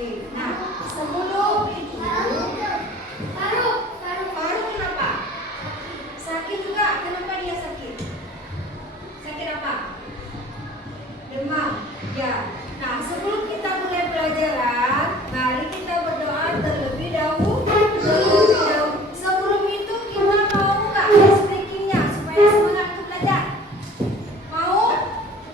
Oke. Nah, sebelum itu Faruk kenapa? Sakit juga. Kenapa dia sakit? Sakit apa? Demam. Ya. Nah, sebelum kita mulai pelajaran, mari kita berdoa terlebih dahulu. Sebelum itu kita mau nggak ice breakingnya supaya semangat untuk belajar? Mau?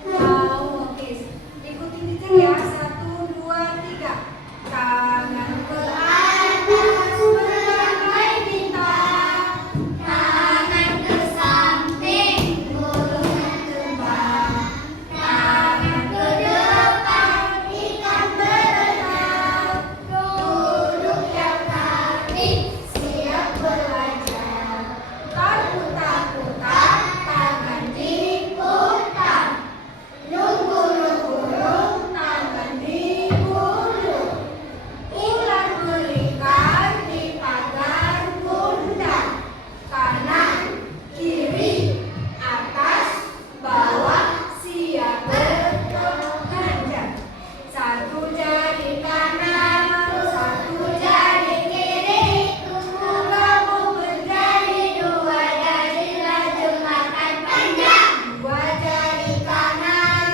Mau. Oke. Ikutin teacher ya. 1, 2, 3. Tangan ke atas menggapai bintang, tangan ke samping burung terbang, tangan ke depan ikan berenang, duduk yang rapi siap belajar, putar-putar tangan diputar, burung tangan digulung, ular berikan di pagar bunda, kanan kiri atas bawah siap bekerja, satu jari kanan satu jari kiri, gabung menjadi dua jari jembatan panjang, dua jari kanan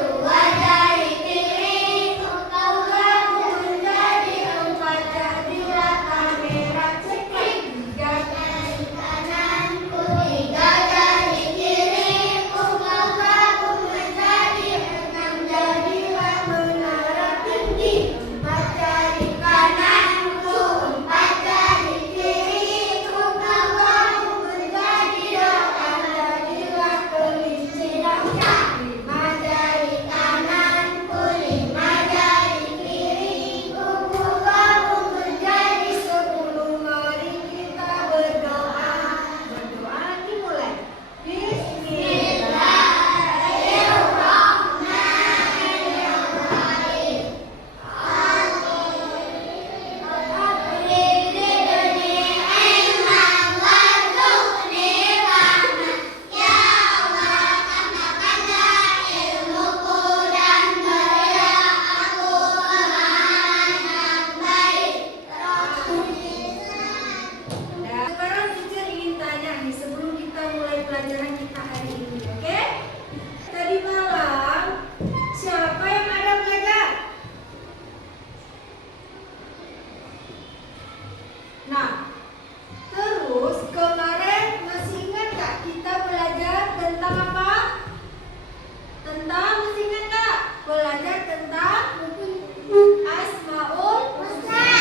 dua jari kiri, gabung menjadi empat jadilah kamera ceklik, tiga jari kanan tiga jari kiri, gabung menjadi enam jadilah menara tinggi, empat jari kanan empat jari kiri, gabung menjadi delapan jadilah kelinci langka, lima jari kanan lima jari kiri, gabung menjadi 10. Mari kita berdoa. Berdoa dimulai. Bismillahirrahmanirrahim. Nah, sekarang teacher ingin tanya nih sebelum kita mulai pelajaran kita hari ini, oke? Tadi malam siapa yang ada belajar? Nah, terus kemarin masih ingat gak kita belajar tentang apa? Masih ingat gak? Belajar tentang Asmaul Husna.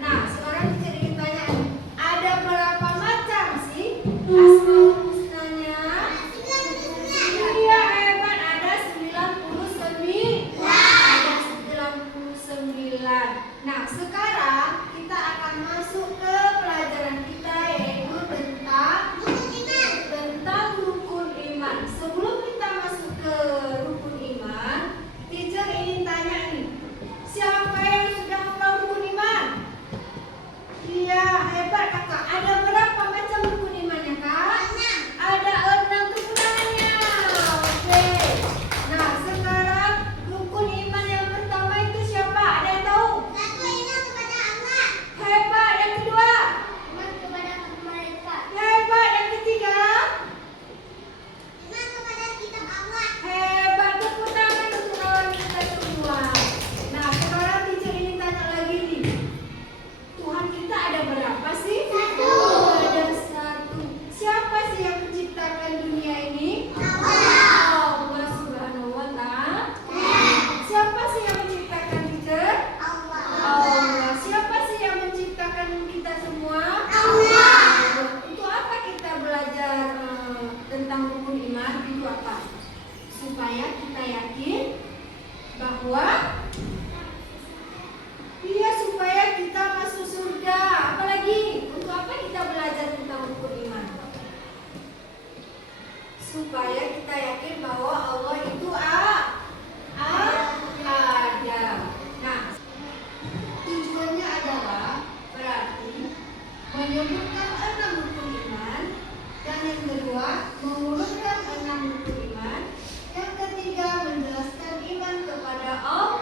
Nah, sekarang teacher ingin tanya nih, ada berapa macam sih Asmaul Husnanya? Iya, hebat, ada 99. Ada 99. Nah, sekarang kita akan masuk ke pelajaran kita yaitu tentang rukun iman. Sebelum kita masuk ke rukun iman, teacher ingin tanya nih, siapa yang sudah hafal rukun iman? Iya, hebat kakak. Ada berapa macam rukun imannya kak? Ada 6 kekurangannya. Oke. Nah, sekarang rukun iman yang pertama itu siapa? Ada yang tahu? Hebat. Yang kedua? Hebat. Yang ketiga? Hebat. Tepuk tangan untuk kawan kita semua. Nah, sekarang teacher ingin tanya lagi nih. Tuhan kita ada berapa sih? Ada 1. Siapa sih yang menciptakan dunia ini? Allah Subhanahu wa Ta'ala. Siapa sih yang menciptakan teacher? Allah. Siapa sih yang menciptakan kita semua? Untuk apa kita belajar tentang rukun iman? Itu apa? Supaya kita yakin bahwa supaya kita masuk surga. Apalagi untuk apa kita belajar tentang rukun iman? Supaya kita yakin bahwa Allah itu ada. Nah, tujuannya adalah berarti menyebutkan 6 rukun iman, dan yang kedua mengurutkan 6 rukun iman, yang ketiga menjelaskan iman kepada Allah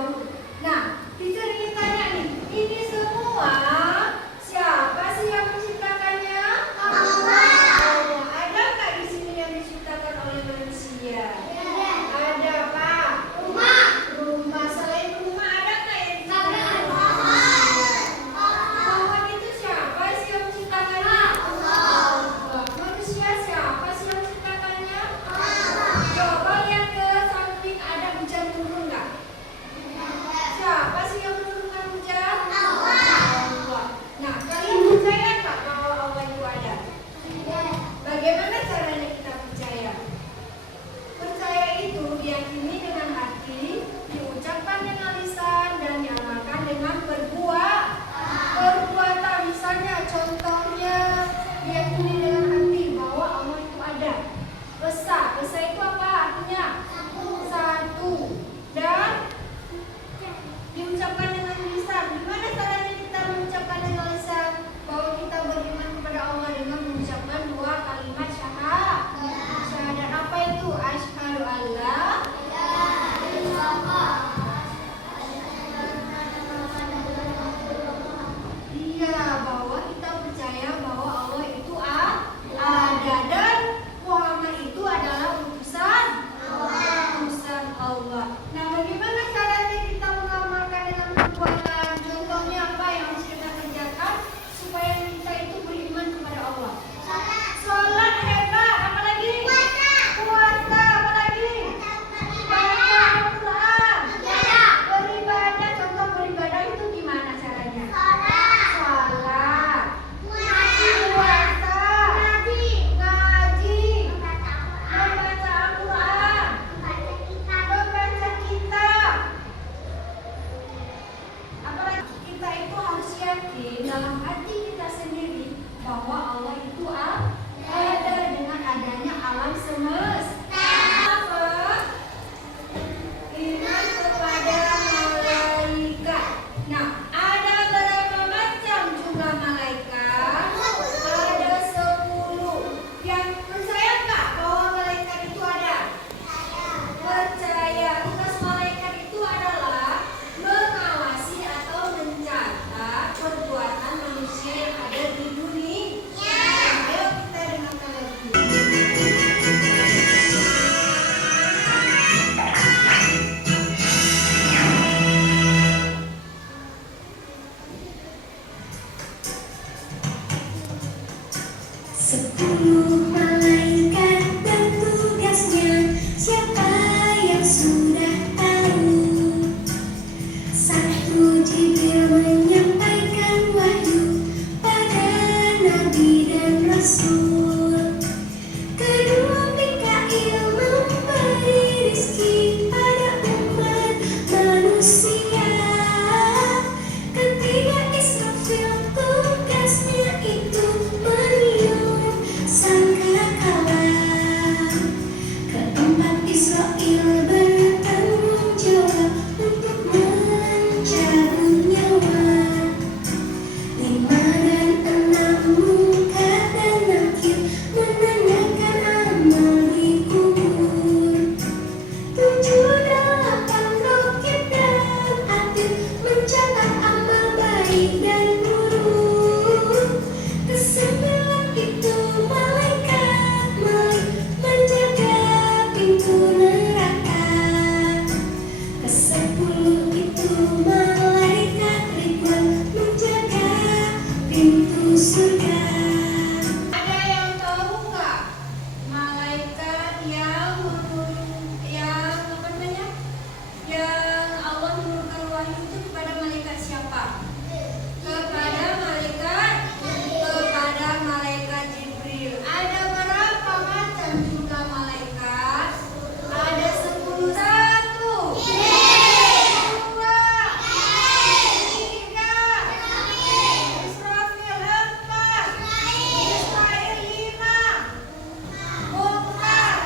Daud. Nah, teacher ingin tanya nih, ini semua siapa sih yang menciptakannya? Allah. Ada nggak di sini yang diciptakan oleh manusia? Ada, Pak. Rumah. Selain rumah ada nggak yang diciptakan oleh manusia? Pohon itu siapa sih yang menciptakannya? Allah. Manusia siapa sih yang menciptakannya? Coba lihat ke samping, ada hujan turun nggak? Siapa sih yang menurunkan hujan? Allah. Nah, kalian percaya nggak bahwa Allah itu ada? Bagaimana caranya kita percaya? Percaya itu diyakini dengan hati, diucapkan dengan lisan, dan diamalkan dengan perbuatan. Misalnya, contohnya diyakini dengan hati bahwa Allah itu ada. Esa itu apa artinya? Satu. Dan diucapkan dengan lisan. Gimana caranya kita mengucapkan dengan lisan bahwa kita beriman kepada Allah? Dengan mengucapkan dua kalimat syahadat. Apa itu? Asyhadu alla iya, bahwa kita percaya bahwa Allah itu ada dan Muhammad itu adalah utusan Allah. Nah, bagaimana caranya kita mengamalkan dengan perbuatan? Contohnya apa yang harus kita kerjakan supaya kita itu beriman kepada Allah? Sholat hebat, apa lagi? Puasa, apa lagi? Baca Al-Quran, beribadah. Contoh beribadah itu gimana caranya? Sholat, puasa, ngaji, membaca Al-Quran, membaca kitab. Apalagi kita itu harus yakin dalam hati kita sendiri bahwa Allah itu ada dengan adanya alam semesta. Apa? Iman kepada malaikat. Nah, ada berapa macam jumlah malaikat? Ada 10. Yang percaya nggak bahwa malaikat itu ada? Percaya. Tugas malaikat itu adalah mengawasi atau mencatat perbuatan manusia yang ada di dunia. Ayo kita dengarkan lagi. Sepuluh malaikat dan tugasnya, siapa yang sudah tahu? Satu, Jibril menyampaikan wahyu pada nabi dan rasul. Kedua, Mikail memberi rezeki pada umat manusia. Ketiga, Israfil tugasnya itu meniup sangkakala. Keempat, Israil bertanggung jawab untuk mencabut nyawa. 5 dan 6, Munkar dan Nakir menanyakan amal di kubur. 7, 8, Rokib dan Atid mencatat amal baik dan buruk. 9 itu malaikat menjaga pintu neraka. 10 itu malaikat Ridwan menjaga pintu surga. Ada yang tahu nggak malaikat yang apa namanya? Yang Allah menurunkan wahyu itu kepada malaikat siapa? Kepada malaikat Jibril. Ada berapa macam jumlah malaikat? Ada 10. 1, 2, 3, Israfil 4, Israil 5, Munkar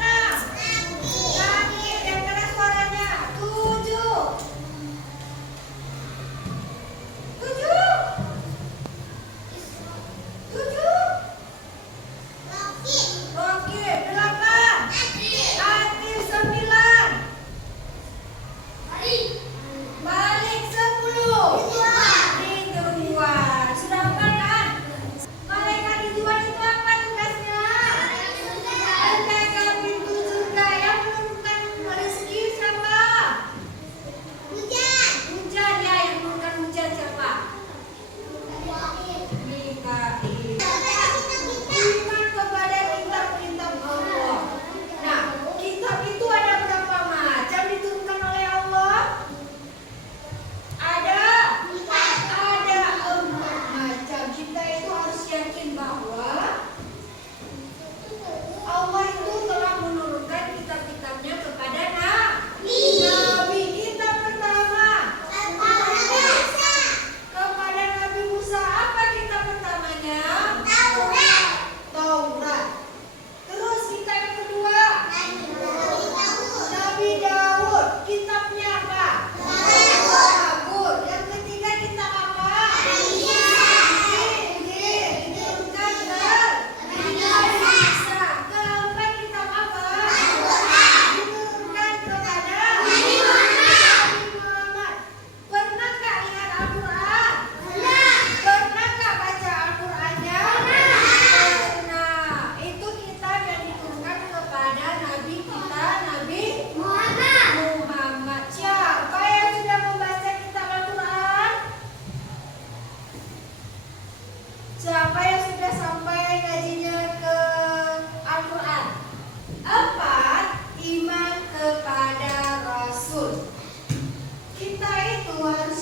6, Nakir yang keras suaranya 7.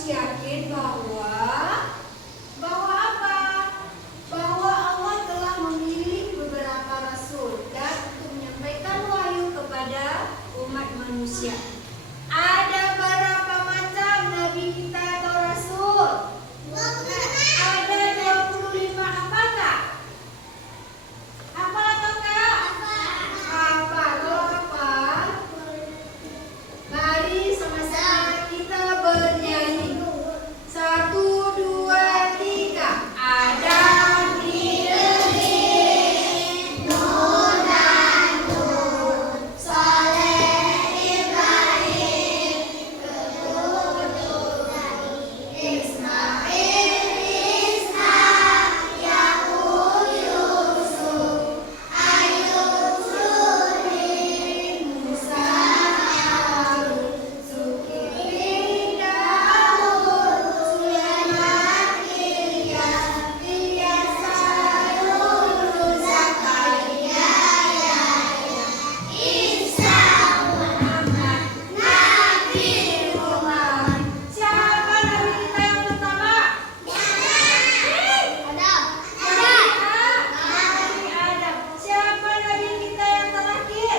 yakin bahwa apa? Bahwa Allah telah memilih beberapa rasul dan untuk menyampaikan wahyu kepada umat manusia. Ada berapa macam nabi kita atau rasul? Ada 25. Apakah? Apa atau enggak? Apa? Kalau apa? Mari sama-sama kita bernyanyi. 1, 2, 3. Adam, Ibrahim, Nuh dan Lut, Saleh, Ibrahim, Lut, Ismail, Ishak, Yakub, Yusuf, Ayub, Zulkifli, Musa, Harun, Zulkifli, Daud, Sulaiman, Ilyas, Harun, Zakaria, Yahya, Isa, Muhammad, Nabi Muhammad. Siapa nabi kita yang pertama? Nabi Adam. Siapa nabi kita yang terakhir?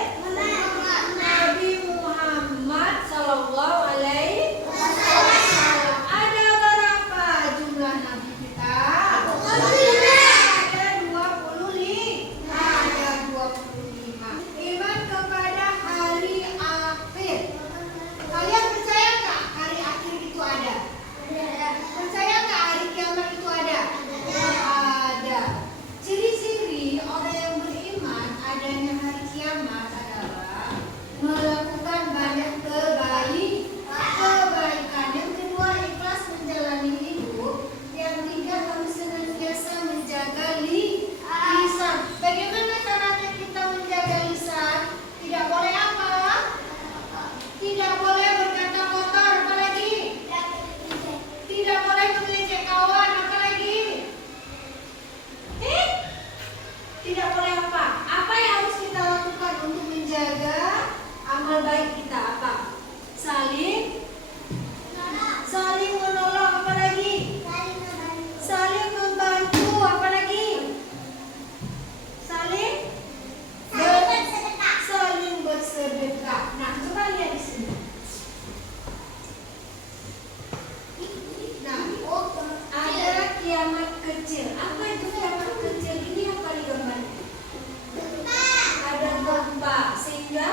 Nabi Muhammad Sallallahu Alaihi Wasallam. Ada berapa jumlah nabi kita? Ada 25. Ada 25. Iman kepada hari akhir. Kalian percaya nggak hari akhir itu ada? Percaya nggak hari kiamat itu ada? Ada. Ciri-ciri orang yang beriman adanya hari kiamat adalah melakukan banyak kebaikan. Yang kedua, ikhlas menjalani hidup. Yang tiga, harus senantiasa menjaga lisan. Bagaimana caranya kita menjaga lisan? Tidak boleh apa? Tidak boleh berkata kotor, apalagi tidak boleh mengejek kawan, apalagi tidak boleh apa? Apa yang harus kita lakukan untuk menjaga amal baik kita? Apa? Saling menolong, apalagi saling membantu, apalagi saling bersedekah. Nah, coba lihat di sini. Nah, ada kiamat kecil. Apa itu kiamat kecil? Ini apa di gambarnya? Ada gempa sehingga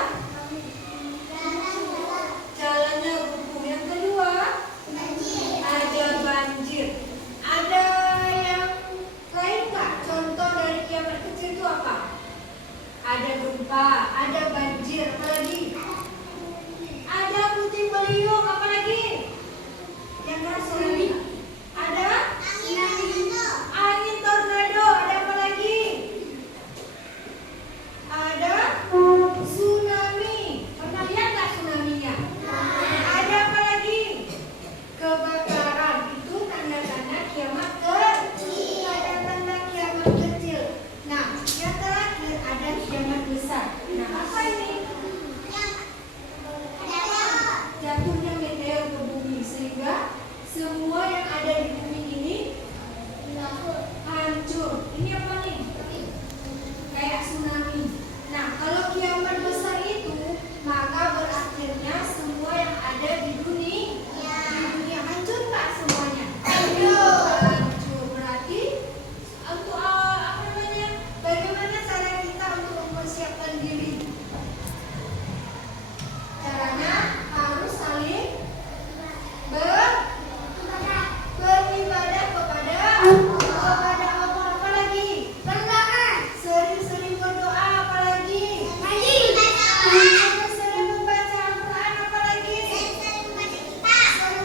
jalannya buntu. Yang kedua, ada banjir. Ada yang lain nggak? Contoh dari kiamat kecil itu apa? Ada gempa, ada banjir, apalagi? Ada puting beliung, apalagi? Yang terakhir ada angin tornado, ada apa lagi? Ada tsunami. Pernah lihat nggak tsunami-nya? Ada apa lagi? Kebakaran. Itu tanda-tanda kiamat kecil. Tanda-tanda kiamat kecil. Nah, yang terakhir ada kiamat besar. Nah, apa ini? Jatuhnya meteor ke bumi sehingga semua yang ada di bumi ini hancur. Ini apa nih? Kayak tsunami. Nah, kalau kiamat besar itu, maka berakhirnya semua yang ada di dunia hancur nggak semuanya? Hancur. Berarti untuk apa namanya? Bagaimana cara kita untuk mempersiapkan diri? Caranya harus saling beribadah kepada Allah. Apalagi sering-sering berdoa, apalagi sering membaca Al-Quran, apalagi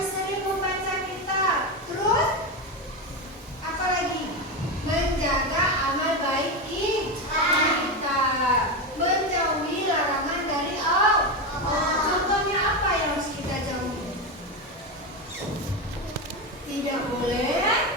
sering membaca kitab. Terus apalagi menjaga amal baik kita, menjauhi larangan dari Allah. Contohnya apa yang harus kita jauhi? Tidak boleh